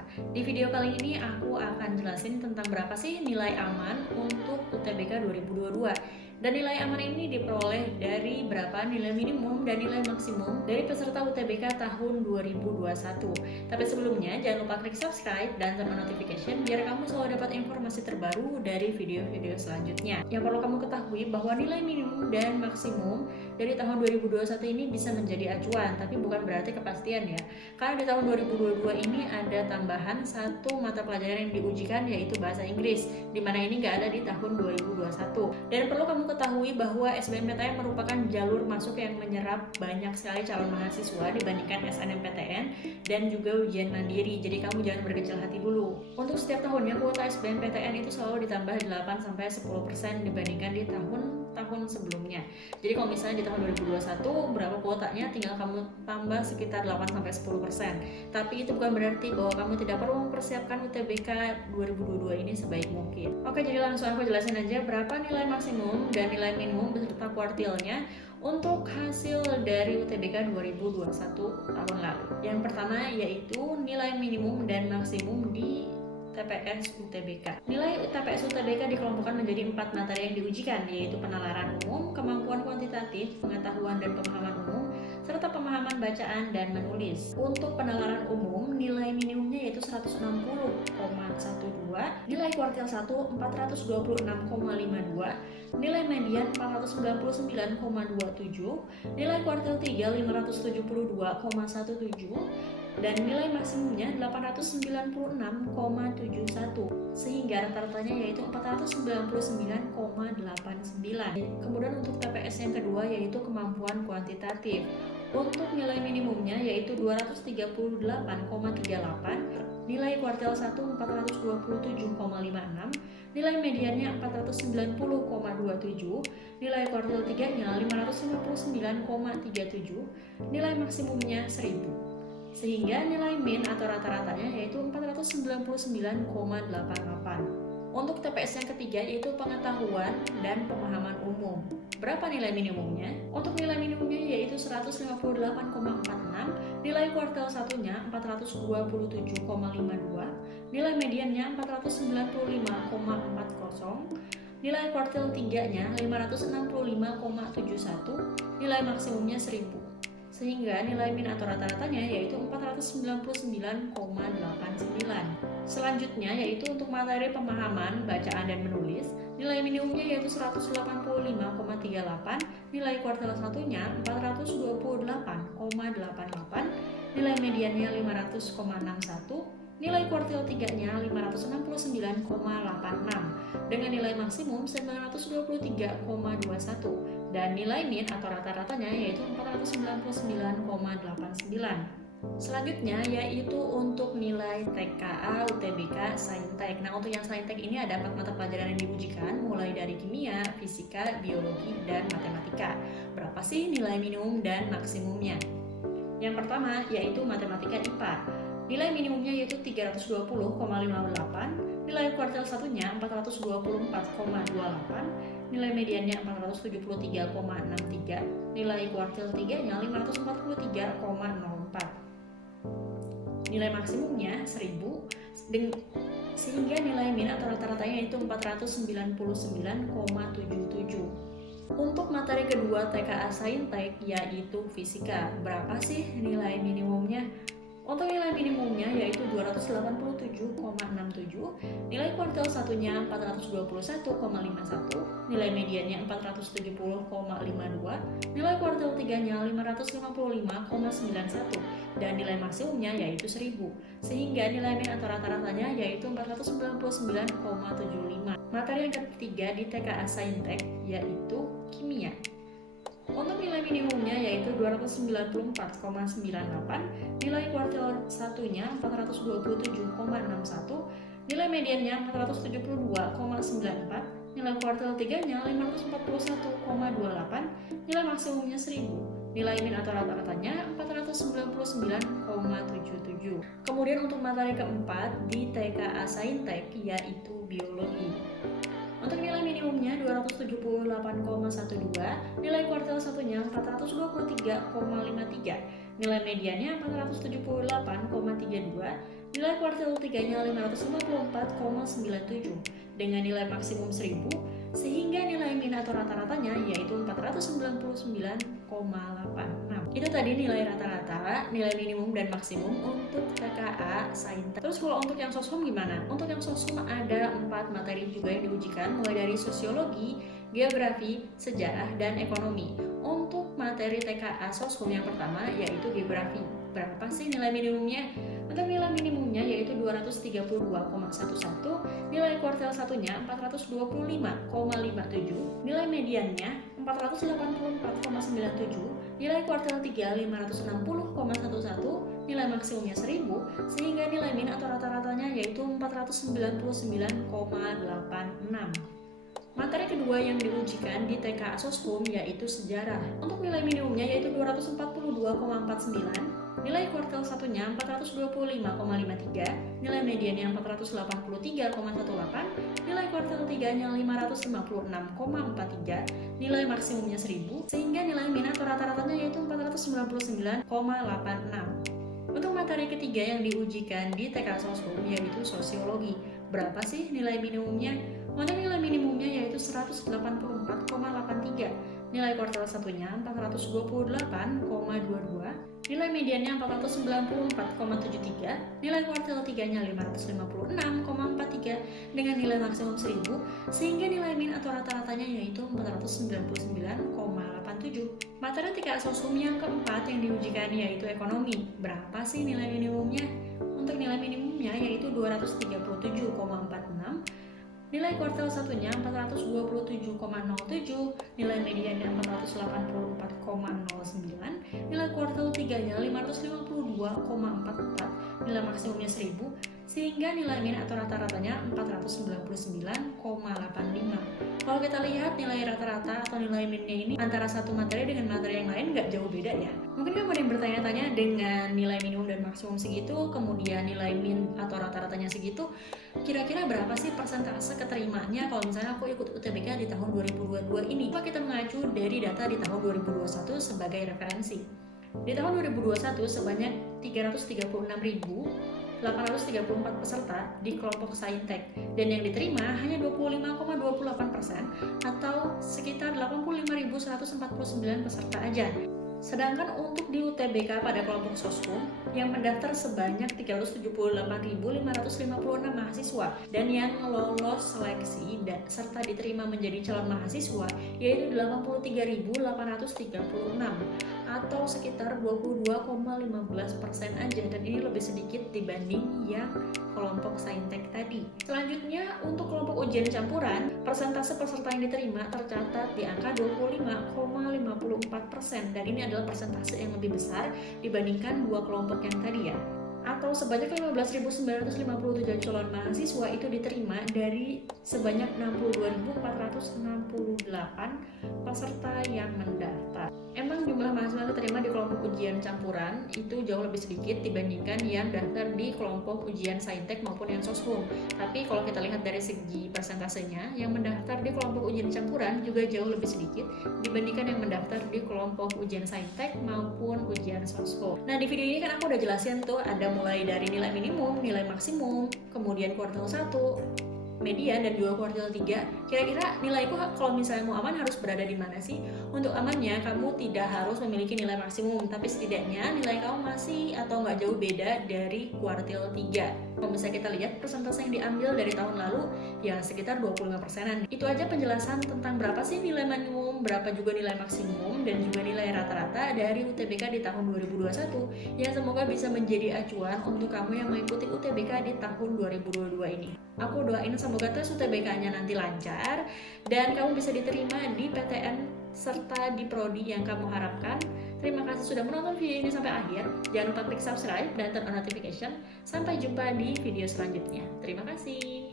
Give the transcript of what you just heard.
mahasiswa. Di video kali ini aku akan jelasin tentang berapa sih nilai aman untuk UTBK 2022. Dan nilai aman ini diperoleh dari berapa nilai minimum dan nilai maksimum dari peserta UTBK tahun 2021. Tapi sebelumnya jangan lupa klik subscribe dan turn on notification biar kamu selalu dapat informasi terbaru dari video-video selanjutnya. Yang perlu kamu ketahui bahwa nilai minimum dan maksimum dari tahun 2021 ini bisa menjadi acuan, tapi bukan berarti kepastian ya. Karena di tahun 2022 ini ada tambahan satu mata pelajaran yang diujikan, yaitu bahasa Inggris, dimana ini nggak ada di tahun 2021. Dan perlu kamu ketahui bahwa SBMPTN merupakan jalur masuk yang menyerap banyak sekali calon mahasiswa dibandingkan SNMPTN dan juga ujian mandiri. Jadi kamu jangan berkecil hati dulu. Untuk setiap tahunnya kuota SBMPTN itu selalu ditambah 8-10% dibandingkan di tahun sebelumnya. Jadi kalau misalnya di tahun 2021 berapa kuotanya, tinggal kamu tambah sekitar 8-10%. Tapi itu bukan berarti bahwa kamu tidak perlu mempersiapkan UTBK 2022 ini sebaik mungkin. Oke, jadi langsung aku jelasin aja berapa nilai maksimum dan nilai minimum beserta kuartilnya untuk hasil dari UTBK 2021 tahun lalu. Yang pertama yaitu nilai minimum dan maksimum di TPS UTBK. Nilai TPS UTBK dikelompokkan menjadi 4 materi yang diujikan, yaitu penalaran umum, kemampuan kuantitatif, pengetahuan dan pemahaman umum, serta pemahaman bacaan dan menulis. Untuk penalaran umum, nilai minimumnya yaitu 160,12, nilai kuartil 1 426,52, nilai median 499,27, nilai kuartil 3 572,17, dan nilai maksimumnya 896,71, sehingga rata-ratanya yaitu 499,89. Kemudian untuk TPS yang kedua yaitu kemampuan kuantitatif. Untuk nilai minimumnya yaitu 238,38, nilai kuartil 1 427,56, nilai mediannya 490,27, nilai kuartil 3-nya 559,37, nilai maksimumnya 1000. Sehingga nilai min atau rata-ratanya yaitu 499,88. Untuk TPS yang ketiga yaitu pengetahuan dan pemahaman umum. Berapa nilai minimumnya? Untuk nilai minimumnya yaitu 158,46, nilai kuartil 1-nya 427,52, nilai mediannya 495,40, nilai kuartil 3-nya 565,71, nilai maksimumnya 1000. Sehingga nilai min atau rata-ratanya yaitu 499,89. Selanjutnya yaitu untuk materi pemahaman, bacaan dan menulis, nilai minimumnya yaitu 185,38, nilai kuartil 1-nya 428,88, nilai mediannya 500,61, nilai kuartil 3-nya 569,86, dengan nilai maksimum 923,21. Dan nilai min atau rata-ratanya yaitu 499,89. Selanjutnya yaitu untuk nilai TKA UTBK Saintek. Nah, untuk yang Saintek ini ada 4 mata pelajaran yang diujikan, mulai dari kimia, fisika, biologi, dan matematika. Berapa sih nilai minimum dan maksimumnya? Yang pertama yaitu matematika IPA. Nilai minimumnya yaitu 320,58, nilai kuartil 1-nya 424,28, nilai mediannya 473,63, nilai kuartil 3-nya 543,04. Nilai maksimumnya 1000, sehingga nilai min atau rata-ratanya itu 499,77. Untuk materi kedua TKA Saintek yaitu fisika. Berapa sih nilai minimumnya? Untuk nilai minimumnya yaitu 287,67, nilai kuartil 1-nya 421,51, nilai mediannya 470,52, nilai kuartil 3-nya 555,91, dan nilai maksimumnya yaitu 1000. Sehingga nilai min atau rata-ratanya yaitu 499,75. Materi yang ketiga di TKA Saintek yaitu kimia. Untuk nilai minimumnya yaitu 294,98, nilai kuartil 1-nya 427,61, nilai mediannya 472,94, nilai kuartil 3-nya 541,28, nilai maksimumnya 1000. Nilai min atau rata-ratanya 499,77. Kemudian untuk materi keempat di TKA Saintek yaitu biologi. Untuk nilai minimumnya 278,12, nilai kuartil 1-nya 423,53, nilai mediannya 478,32, nilai kuartil 3-nya 554,97 dengan nilai maksimum 1000, sehingga nilai min atau rata-ratanya yaitu 499,86. Itu tadi nilai rata-rata, nilai minimum dan maksimum untuk TKA Saintek. Terus kalau untuk yang soshum gimana? Untuk yang soshum ada 4 materi juga yang diujikan, mulai dari sosiologi, geografi, sejarah, dan ekonomi. Untuk materi TKA soshum yang pertama yaitu geografi. Berapa sih nilai minimumnya? Untuk nilai minimumnya yaitu 232,11, nilai kuartil satunya 425,57, nilai mediannya 484,97, nilai kuartil 3 560,11, nilai maksimumnya 1000, sehingga nilai min atau rata-ratanya yaitu 499,86. Materi kedua yang diujikan di TKA Soshum yaitu sejarah. Untuk nilai minimumnya yaitu 242,49, nilai kuartil satunya 425,53, nilai mediannya 483,18, nilai kuartil 3-nya 556,43, nilai maksimumnya 1000, sehingga nilai min atau rata-ratanya yaitu 499,86. Untuk materi ketiga yang diujikan di TKA Soshum yaitu sosiologi. Berapa sih nilai minimumnya? Untuk nilai minimumnya yaitu 184,83, nilai kuartil satunya 428,22, nilai mediannya 494,73, nilai kuartil 3-nya 556,43 dengan nilai maksimum 1000, sehingga nilai min atau rata-ratanya yaitu 499,87. Materi TKA Soshum yang keempat yang diujikan yaitu ekonomi. Berapa sih nilai minimumnya? Untuk nilai minimumnya yaitu 237,46, nilai kuartil satunya 427,07, nilai mediannya 484,09, nilai kuartil 3-nya 552,44, nilai maksimumnya 1000, sehingga nilai min atau rata-ratanya 499,85. Kalau kita lihat nilai rata-rata atau nilai minnya ini antara satu materi dengan materi yang lain nggak jauh beda ya. Mungkin kamu ada yang bertanya-tanya, dengan nilai minimum dan maksimum segitu, kemudian nilai min atau rata-ratanya segitu, kira-kira berapa sih persentase keterimanya kalau misalnya aku ikut UTBK di tahun 2022 ini? Coba kita mengacu dari data di tahun 2021 sebagai referensi. Di tahun 2021 sebanyak 336.834 peserta di kelompok Saintek, dan yang diterima hanya 25,28% atau sekitar 85.149 peserta aja. Sedangkan untuk di UTBK pada kelompok Soshum yang mendaftar sebanyak 378.556 mahasiswa, dan yang lolos seleksi serta diterima menjadi calon mahasiswa yaitu 83.836 atau sekitar 22,15% aja, dan ini lebih sedikit dibanding yang kelompok Saintek tadi. Selanjutnya untuk kelompok ujian campuran, persentase peserta yang diterima tercatat di angka 25,54%, dan ini adalah persentase yang lebih besar dibandingkan dua kelompok yang tadi ya. Atau sebanyak 15.957 calon mahasiswa itu diterima dari sebanyak 62.468 peserta yang mendaftar. Emang jumlah mahasiswa yang diterima di kelompok ujian campuran itu jauh lebih sedikit dibandingkan yang daftar di kelompok ujian Saintek maupun yang Soshum. Tapi kalau kita lihat dari segi persentasenya, yang mendaftar di kelompok ujian campuran juga jauh lebih sedikit dibandingkan yang mendaftar di kelompok ujian Saintek maupun ujian Soshum. Nah, di video ini kan aku udah jelasin tuh, ada mulai dari nilai minimum, nilai maksimum, kemudian kuartil 1, median, dan juga kuartil 3. Kira-kira nilaiku kalau misalnya mau aman harus berada di mana sih? Untuk amannya, kamu tidak harus memiliki nilai maksimum, tapi setidaknya nilai kamu masih atau nggak jauh beda dari kuartil 3. Kalau misalnya kita lihat persentase yang diambil dari tahun lalu, ya sekitar 25%-an. Itu aja penjelasan tentang berapa sih nilai minimum, berapa juga nilai maksimum, dan juga nilai rata-rata dari UTBK di tahun 2021, yang semoga bisa menjadi acuan untuk kamu yang mengikuti UTBK di tahun 2022 ini. Aku doain semoga tes UTBK-nya nanti lancar dan kamu bisa diterima di PTN serta di prodi yang kamu harapkan. Terima kasih sudah menonton video ini sampai akhir. Jangan lupa klik subscribe dan turn on notification. Sampai jumpa di video selanjutnya. Terima kasih.